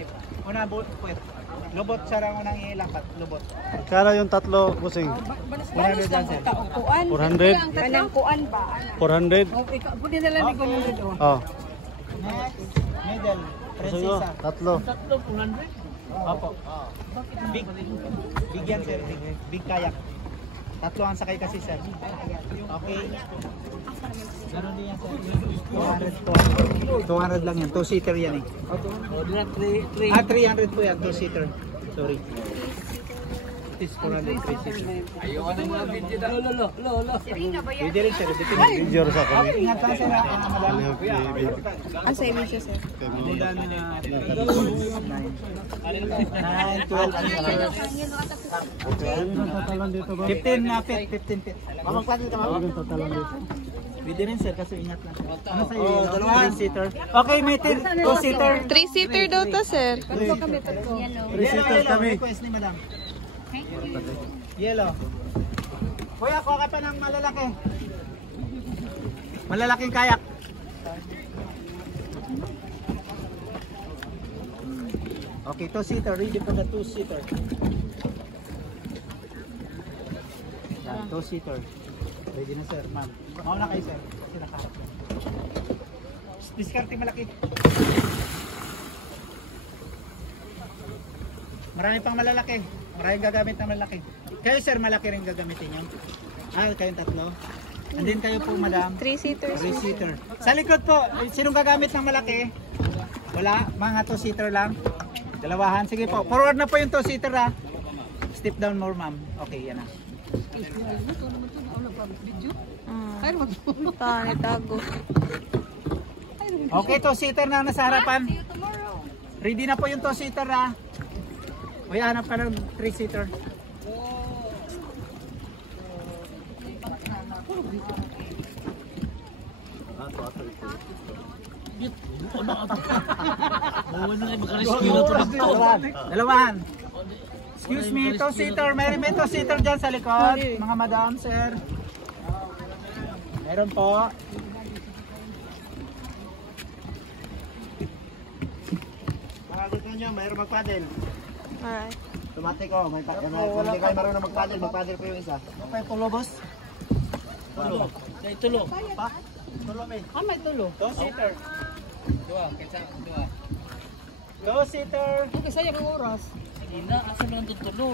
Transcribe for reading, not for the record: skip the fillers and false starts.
step. Una puwet. Lubot siya lang unang ilapat, lubot. Kala yung tatlo, busing. 100 dyan, sir. 400? Kanang kuan ba? 400? Pwede na lang ikaw nung dito. Oh. Next, middle, Gusto nyo? prinsesa. Tatlo. Opo. Big. Big yan, sir. Big kayak. Tatlo ang sakay kasi, sir. Okay. Ganon din yan, sir. 200 lang yan. 2-seater yan eh. 300 po yan. 2-seater. Sorry. It is 400. 3-seater. Ayoko ng mga video na. Lolo. Pwede rin, sir. Video sa kami. Okay, ingat lang, sir. Madami. Ang sa ibig siya, sir. Mudan na 9, 12, 15 na fit, 15 feet. Mamagpati ka mo? Pwede rin, sir, kasi ingat lang. Ano sa'yo? 3-seater. Okay, may 2-seater. 3-seater daw to, sir. 3-seater kami. Request ni madam. Yellow. Kuya, kuha ka pa ng malalaki. Malalaking kayak. Okay, 2-seater. Ready for the 2-seater. 2-seater. Ready na, sir, ma'am. Mauna kayo, sir. Kasi nakaharap yan. Diskarte malaki. Marami pang malalaki. Maraming gagamit na malaki. Kayo, sir, malaki rin gagamitin yun. Kayong tatlo. And then kayo po, madam. 3-seater. 3-seater. Sa likod po, sinong gagamit ng malaki? Wala, mga 2-seater lang. Dalawahan. Sige po, forward na po yung 2-seater ha. Step down more, ma'am. Okay, yan na. Tani, tago. Okay, 2-seater na nasa harapan. Ready na po yung 2-seater ha. Uy, hanap ka ng 3-seater. Dalawahan. Excuse me, 2-seater. May 2-seater dyan sa likod. Mga madam, sir. Meron po. Mga gusto nyo, mayroon mag-paddle. Alright. Automatic oh, may paddle. Kung hindi kayo marunong mag-paddle, mag-paddle po yung isa. Okay, tulo, boss. Tulo. Tulo. Pa? Tulo, may. May tulo. 2-seater. Dua. Dua. 2-seater. Okay, sayang ang oras. Hindi na. Asa mo lang tulo.